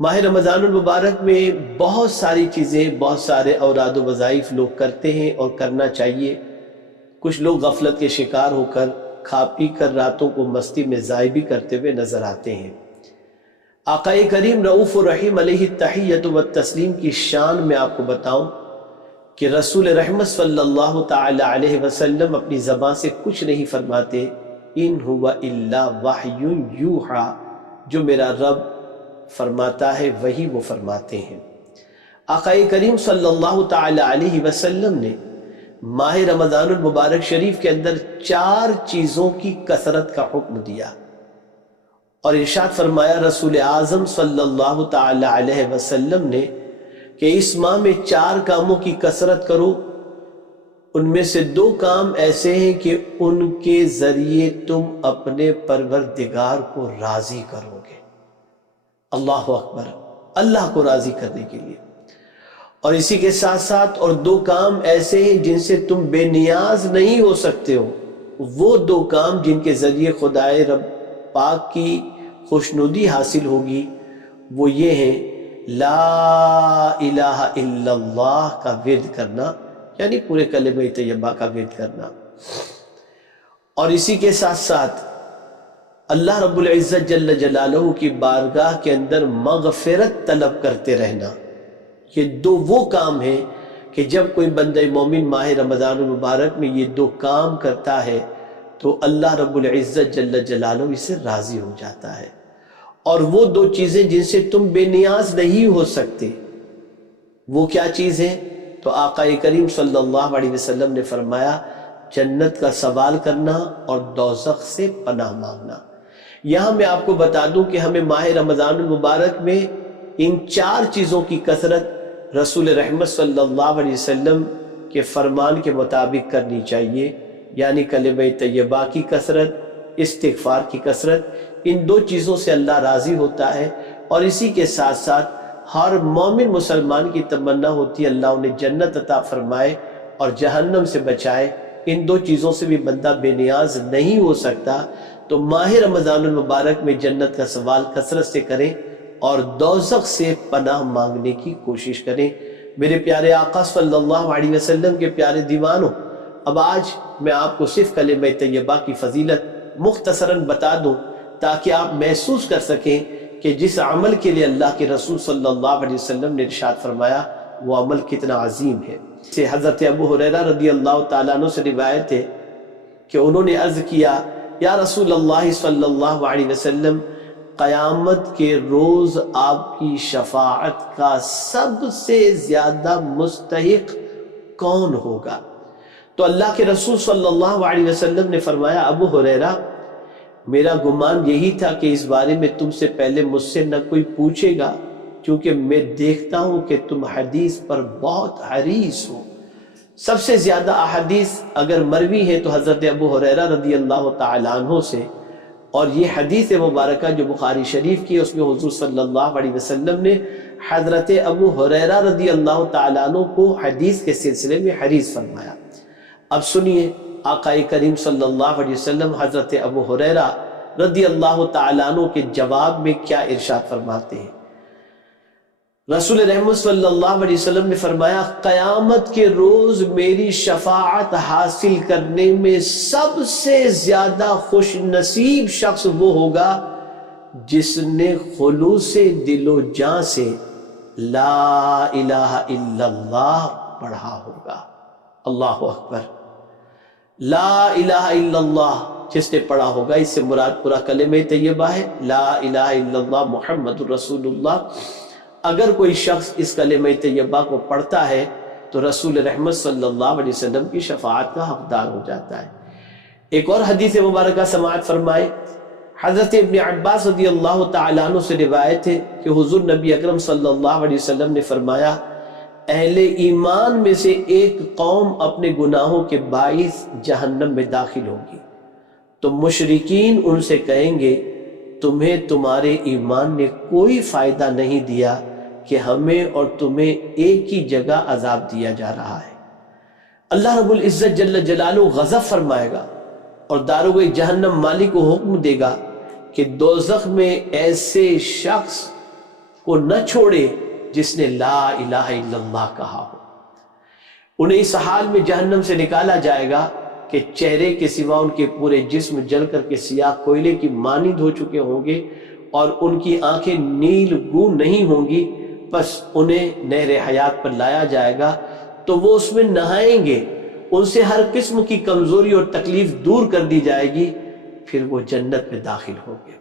ماہ رمضان المبارک میں بہت ساری چیزیں، بہت سارے اوراد و وظائف لوگ کرتے ہیں اور کرنا چاہیے۔ کچھ لوگ غفلت کے شکار ہو کر کھا پی کر راتوں کو مستی میں ضائع بھی کرتے ہوئے نظر آتے ہیں۔ آقا کریم رؤوف الرحیم علیہ التحیۃ والتسلیم کی شان میں آپ کو بتاؤں کہ رسول رحمت صلی اللہ تعالی علیہ وسلم اپنی زبان سے کچھ نہیں فرماتے، ان ہوا الا وحی یوحی، جو میرا رب فرماتا ہے وہی وہ فرماتے ہیں۔ آقا کریم صلی اللہ تعالی علیہ وسلم نے ماہ رمضان المبارک شریف کے اندر 4 چیزوں کی کثرت کا حکم دیا اور ارشاد فرمایا رسول اعظم صلی اللہ تعالی علیہ وسلم نے کہ اس ماہ میں 4 کاموں کی کثرت کرو، ان میں سے 2 کام ایسے ہیں کہ ان کے ذریعے تم اپنے پروردگار کو راضی کرو گے۔ اللہ اکبر، اللہ کو راضی کرنے کے لیے۔ اور اسی کے ساتھ ساتھ اور 2 کام ایسے ہیں جن سے تم بے نیاز نہیں ہو سکتے ہو، وہ 2 کام جن کے ذریعے خدائے رب پاک کی خوشنودی حاصل ہوگی، وہ یہ ہیں لا الہ الا اللہ کا ورد کرنا، یعنی پورے کلمہ طیبہ کا ورد کرنا، اور اسی کے ساتھ ساتھ اللہ رب العزت جل جلالہ کی بارگاہ کے اندر مغفرت طلب کرتے رہنا۔ یہ 2 وہ کام ہیں کہ جب کوئی بندہ مومن ماہ رمضان المبارک میں یہ 2 کام کرتا ہے تو اللہ رب العزت جل جلالہ اس سے راضی ہو جاتا ہے۔ اور وہ 2 چیزیں جن سے تم بے نیاز نہیں ہو سکتے، وہ کیا چیز ہیں؟ تو آقا کریم صلی اللہ علیہ وسلم نے فرمایا جنت کا سوال کرنا اور دوزخ سے پناہ مانگنا۔ یہاں میں آپ کو بتا دوں کہ ہمیں ماہ رمضان المبارک میں ان 4 چیزوں کی کثرت رسول رحمت صلی اللہ علیہ وسلم کے فرمان کے مطابق کرنی چاہیے، یعنی کلمہ طیبہ کی کثرت، استغفار کی کثرت۔ ان 2 چیزوں سے اللہ راضی ہوتا ہے، اور اسی کے ساتھ ساتھ ہر مومن مسلمان کی تمنا ہوتی ہے اللہ انہیں جنت عطا فرمائے اور جہنم سے بچائے۔ ان 2 چیزوں سے بھی بندہ بے نیاز نہیں ہو سکتا، تو ماہ رمضان المبارک میں جنت کا سوال کثرت سے کریں اور دوزخ سے پناہ مانگنے کی کوشش کریں۔ میرے پیارے آقا صلی اللہ علیہ وسلم کے پیارے دیوانوں، اب آج میں آپ کو صرف کلمہ طیبہ کی فضیلت مختصراً بتا دوں تاکہ آپ محسوس کر سکیں کہ جس عمل کے لیے اللہ کے رسول صلی اللہ علیہ وسلم نے ارشاد فرمایا وہ عمل کتنا عظیم ہے۔ سے حضرت ابو ہریرہ رضی اللہ تعالیٰ عنہ سے روایت ہے کہ انہوں نے عرض کیا یا رسول اللہ صلی اللہ علیہ وسلم، قیامت کے روز آپ کی شفاعت کا سب سے زیادہ مستحق کون ہوگا؟ تو اللہ کے رسول صلی اللہ علیہ وسلم نے فرمایا ابو ہریرہ، میرا گمان یہی تھا کہ اس بارے میں تم سے پہلے مجھ سے نہ کوئی پوچھے گا، کیونکہ میں دیکھتا ہوں کہ تم حدیث پر بہت حریص ہو۔ سب سے زیادہ احادیث اگر مروی ہے تو حضرت ابو ہریرہ رضی اللہ تعالیٰ عنہ سے، اور یہ حدیث مبارکہ جو بخاری شریف کی ہے اس میں حضور صلی اللہ علیہ وسلم نے حضرت ابو ہریرہ رضی اللہ تعالیٰ عنہ کو حدیث کے سلسلے میں حریص فرمایا۔ اب سنیے آقا کریم صلی اللہ علیہ وسلم حضرت ابو ہریرہ رضی اللہ تعالیٰ عنہ کے جواب میں کیا ارشاد فرماتے ہیں۔ رسول رحمت صلی اللہ علیہ وسلم نے فرمایا قیامت کے روز میری شفاعت حاصل کرنے میں سب سے زیادہ خوش نصیب شخص وہ ہوگا جس نے خلوص دل و جان سے لا الہ الا اللہ پڑھا ہوگا۔ اللہ اکبر، لا الہ الا اللہ جس نے پڑھا ہوگا، اس سے مراد پورا کلمہ طیبہ ہے لا الہ الا اللہ محمد رسول اللہ۔ اگر کوئی شخص اس کلمہ طیبہ کو پڑھتا ہے تو رسول رحمت صلی اللہ علیہ وسلم کی شفاعت کا حقدار ہو جاتا ہے۔ ایک اور حدیث مبارکہ سماعت فرمائے، حضرت ابن عباس رضی اللہ تعالیٰ عنہ سے روایت ہے کہ حضور نبی اکرم صلی اللہ علیہ وسلم نے فرمایا اہل ایمان میں سے ایک قوم اپنے گناہوں کے باعث جہنم میں داخل ہوگی، تو مشرکین ان سے کہیں گے تمہیں تمہارے ایمان نے کوئی فائدہ نہیں دیا کہ ہمیں اور تمہیں ایک ہی جگہ عذاب دیا جا رہا ہے۔ اللہ رب العزت جل جلالہ غضب فرمائے گا اور داروغ جہنم مالک کو حکم دے گا کہ دوزخ میں ایسے شخص کو نہ چھوڑے جس نے لا الہ الا اللہ کہا ہو۔ انہیں اس حال میں جہنم سے نکالا جائے گا کہ چہرے کے سوا ان کے پورے جسم جل کر کے سیاہ کوئلے کی مانند ہو چکے ہوں گے اور ان کی آنکھیں نیل گوں نہیں ہوں گی، پس انہیں نہر حیات پر لایا جائے گا تو وہ اس میں نہائیں گے، ان سے ہر قسم کی کمزوری اور تکلیف دور کر دی جائے گی، پھر وہ جنت میں داخل ہوں گے۔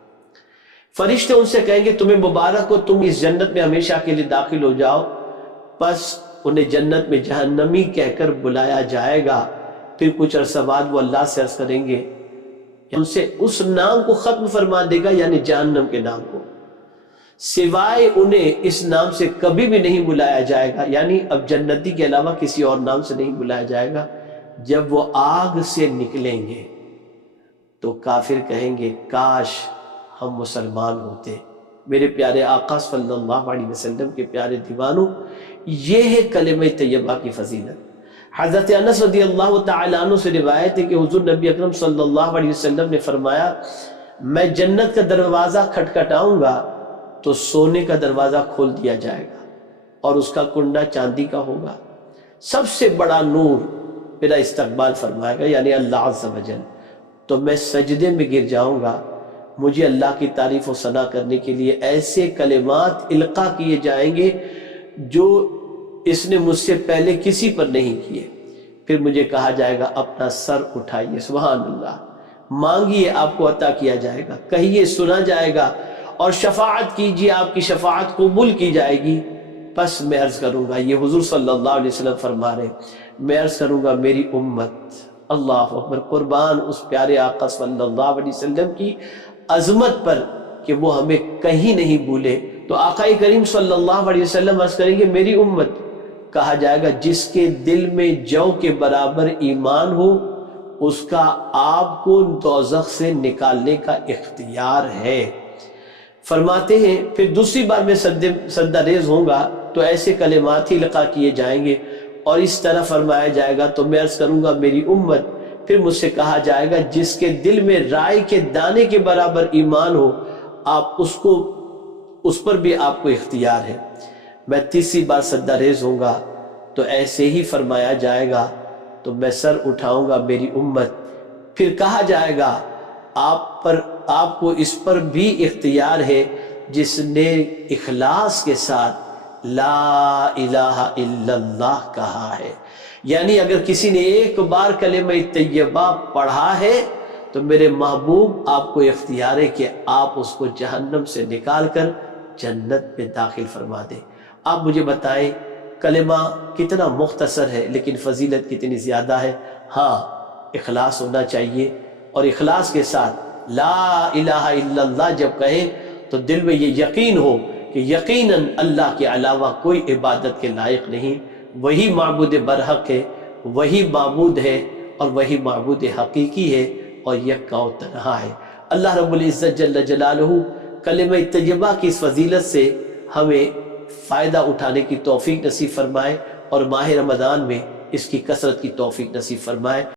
فرشتے ان سے کہیں گے تمہیں مبارک ہو، تم اس جنت میں ہمیشہ کے لیے داخل ہو جاؤ، پس انہیں جنت میں جہنمی کہہ کر بلایا جائے گا۔ پھر کچھ عرصہ بعد وہ اللہ سے عرض کریں گے، ان سے اس نام کو ختم فرما دے گا، یعنی جہنم کے نام کو، سوائے انہیں اس نام سے کبھی بھی نہیں بلایا جائے گا، یعنی اب جنتی کے علاوہ کسی اور نام سے نہیں بلایا جائے گا۔ جب وہ آگ سے نکلیں گے تو کافر کہیں گے کاش ہم مسلمان ہوتے۔ میرے پیارے آقا صلی اللہ علیہ وسلم کے پیارے دیوانوں، یہ ہے کلمہ طیبہ کی فضیلت۔ حضرت انس رضی اللہ تعالیٰ عنہ سے روایت ہے کہ حضور نبی اکرم صلی اللہ علیہ وسلم نے فرمایا، میں جنت کا دروازہ کھٹکھٹاؤں گا تو سونے کا دروازہ کھول دیا جائے گا اور اس کا کنڈا چاندی کا ہوگا، سب سے بڑا نور میرا استقبال فرمائے گا، یعنی اللہ عز و جل، تو میں سجدے میں گر جاؤں گا، مجھے اللہ کی تعریف و ثنا کرنے کے لیے ایسے کلمات القا کیے جائیں گے جو اس نے مجھ سے پہلے کسی پر نہیں کیے۔ پھر مجھے کہا جائے گا اپنا سر اٹھائیے، سبحان اللہ، مانگیے آپ کو عطا کیا جائے گا، کہیے سنا جائے گا، اور شفاعت کیجیے آپ کی شفاعت قبول کی جائے گی۔ پس میں عرض کروں گا، یہ حضور صلی اللہ علیہ وسلم فرما رہے، میں عرض کروں گا میری امت، اللہ اکبر، قربان اس پیارے آقا صلی اللہ علیہ وسلم کی عظمت پر کہ وہ ہمیں کہیں نہیں بھولے، تو آقا کریم صلی اللہ علیہ وسلم عرض کریں گے میری امت، کہا جائے گا جس کے دل میں جو کے برابر ایمان ہو اس کا آپ کو دوزخ سے نکالنے کا اختیار ہے۔ فرماتے ہیں پھر دوسری بار میں سجدہ ریز ہوں گا تو ایسے کلمات ہی لقا کیے جائیں گے اور اس طرح فرمایا جائے گا، تو میں عرض کروں گا میری امت، پھر مجھ سے کہا جائے گا جس کے دل میں رائے کے دانے کے برابر ایمان ہو آپ اس پر بھی آپ کو اختیار ہے۔ میں تیسری بار سجدہ ریز ہوں گا تو ایسے ہی فرمایا جائے گا، تو میں سر اٹھاؤں گا میری امت، پھر کہا جائے گا آپ کو اس پر بھی اختیار ہے جس نے اخلاص کے ساتھ لا الہ الا اللہ کہا ہے، یعنی اگر کسی نے ایک بار کلمہ طیبہ پڑھا ہے تو میرے محبوب آپ کو اختیار ہے کہ آپ اس کو جہنم سے نکال کر جنت میں داخل فرما دیں۔ آپ مجھے بتائیں کلمہ کتنا مختصر ہے لیکن فضیلت کتنی زیادہ ہے۔ ہاں، اخلاص ہونا چاہیے، اور اخلاص کے ساتھ لا الہ الا اللہ جب کہیں تو دل میں یہ یقین ہو کہ یقیناً اللہ کے علاوہ کوئی عبادت کے لائق نہیں، وہی معبود برحق ہے، وہی معبود ہے اور وہی معبود حقیقی ہے اور یکا و تنہا ہے۔ اللہ رب العزت جل جلالہ کلمہ طیبہ کی اس فضیلت سے ہمیں فائدہ اٹھانے کی توفیق نصیب فرمائے اور ماہ رمضان میں اس کی کثرت کی توفیق نصیب فرمائے۔